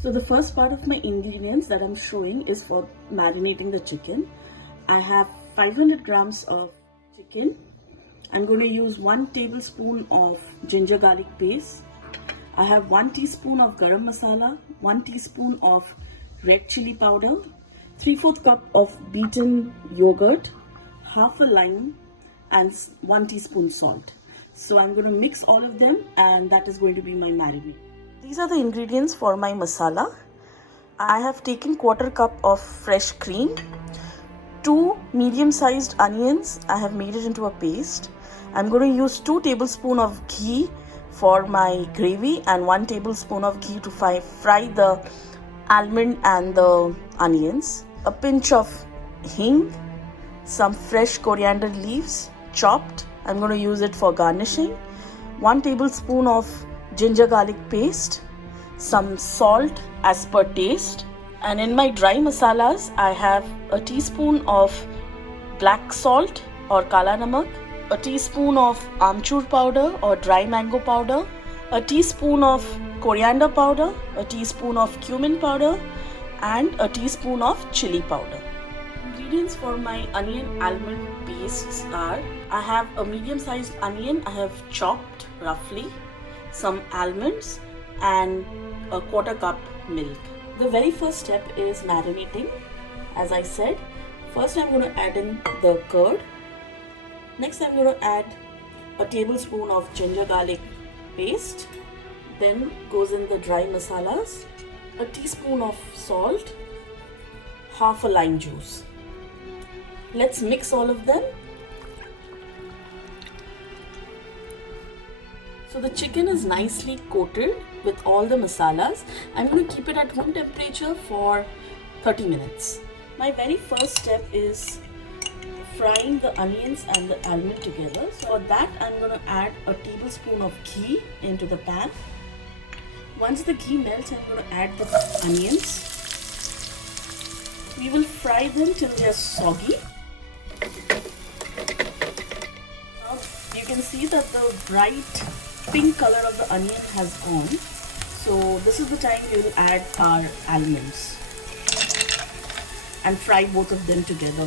So the first part of my ingredients that I'm showing is for marinating the chicken. I have 500 grams of chicken. I'm going to use 1 tablespoon of ginger garlic paste. I have 1 teaspoon of garam masala, 1 teaspoon of red chili powder, 3/4 cup of beaten yogurt, half a lime, and 1 teaspoon salt. So I'm going to mix all of them, and that is going to be my marinade. These are the ingredients for my masala. I have taken 1/4 cup of fresh cream, 2 medium-sized onions. I have made it into a paste. I'm going to use 2 tablespoons of ghee for my gravy and 1 tablespoon of ghee to fry the almond and the onions. A pinch of hing, some fresh coriander leaves chopped. I'm going to use it for garnishing. 1 tablespoon of ginger garlic paste, some salt as per taste, and in my dry masalas I have a teaspoon of black salt or kala namak, a teaspoon of amchur powder or dry mango powder, a teaspoon of coriander powder, a teaspoon of cumin powder, and a teaspoon of chili powder. Ingredients for my onion almond pastes are: I have a medium sized onion I have chopped roughly, some almonds, and a 1/4 cup milk. The very first step is marinating. As I said, first I'm going to add in the curd. Next I'm going to add a tablespoon of ginger garlic paste. Then goes in the dry masalas, a teaspoon of salt, half a lime juice. Let's mix all of them. So the chicken is nicely coated with all the masalas. I'm going to keep it at room temperature for 30 minutes. My very first step is frying the onions and the almond together. So for that I'm going to add a tablespoon of ghee into the pan. Once the ghee melts, I'm going to add the onions. We will fry them till they are soggy. Now you can see that the bright pink color of the onion has gone. So this is the time we will add our almonds and fry both of them together.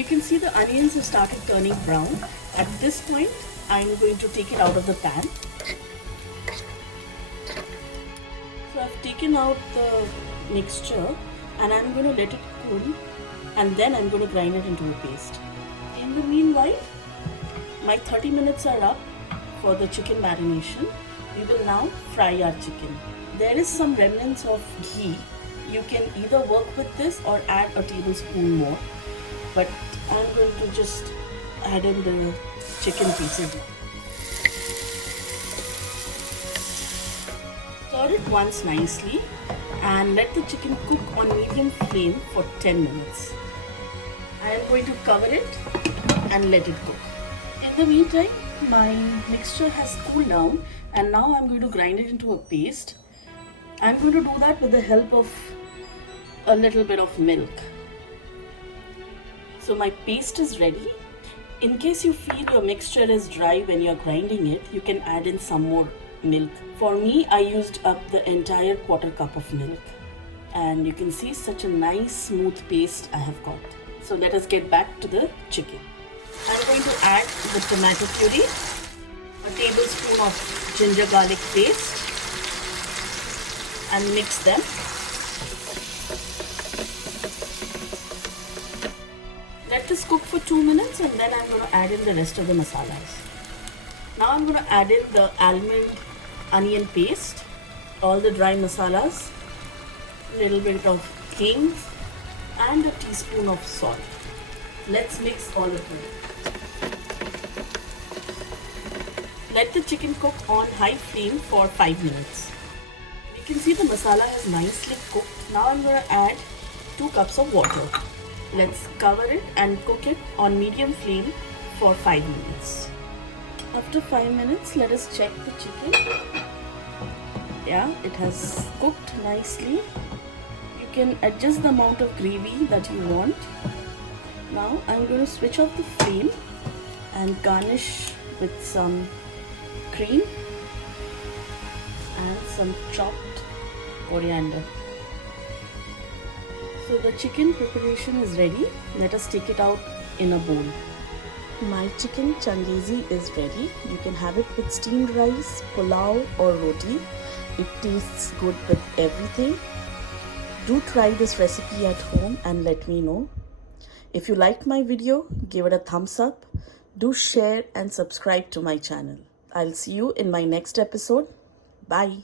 You can see the onions have started turning brown. At this point, I'm going to take it out of the pan. So I've taken out the mixture and I'm going to let it cool, and then I'm going to grind it into a paste. In the meanwhile, my 30 minutes are up for the chicken marination. We will now fry our chicken. There is some remnants of ghee. You can either work with this or add a tablespoon more, but I'm going to just add in the chicken pieces. Stir it once nicely and let the chicken cook on medium flame for 10 minutes. I am going to cover it and let it cook. In the meantime, my mixture has cooled down and now I'm going to grind it into a paste. I'm going to do that with the help of a little bit of milk. So my paste is ready. In case you feel your mixture is dry when you're grinding it, you can add in some more milk. For me, I used up the entire 1/4 cup of milk. And you can see such a nice smooth paste I have got. So let us get back to the chicken. I'm going to add the tomato puree, a tablespoon of ginger garlic paste, and mix them. Let this cook for 2 minutes and then I'm going to add in the rest of the masalas. Now I'm going to add in the almond onion paste, all the dry masalas, a little bit of hing, and a teaspoon of salt. Let's mix all of them. Let the chicken cook on high flame for 5 minutes. You can see the masala has nicely cooked. Now I'm going to add 2 cups of water. Let's cover it and cook it on medium flame for 5 minutes. After 5 minutes, let us check the chicken. Yeah, it has cooked nicely. You can adjust the amount of gravy that you want. Now I'm going to switch off the flame and garnish with some cream. and some chopped coriander. So the chicken preparation is ready. Let us take it out in a bowl. My chicken Changezi is ready. You can have it with steamed rice, pulao or roti. It tastes good with everything. Do try this recipe at home and let me know. If you liked my video, give it a thumbs up. Do share and subscribe to my channel. I'll see you in my next episode. Bye.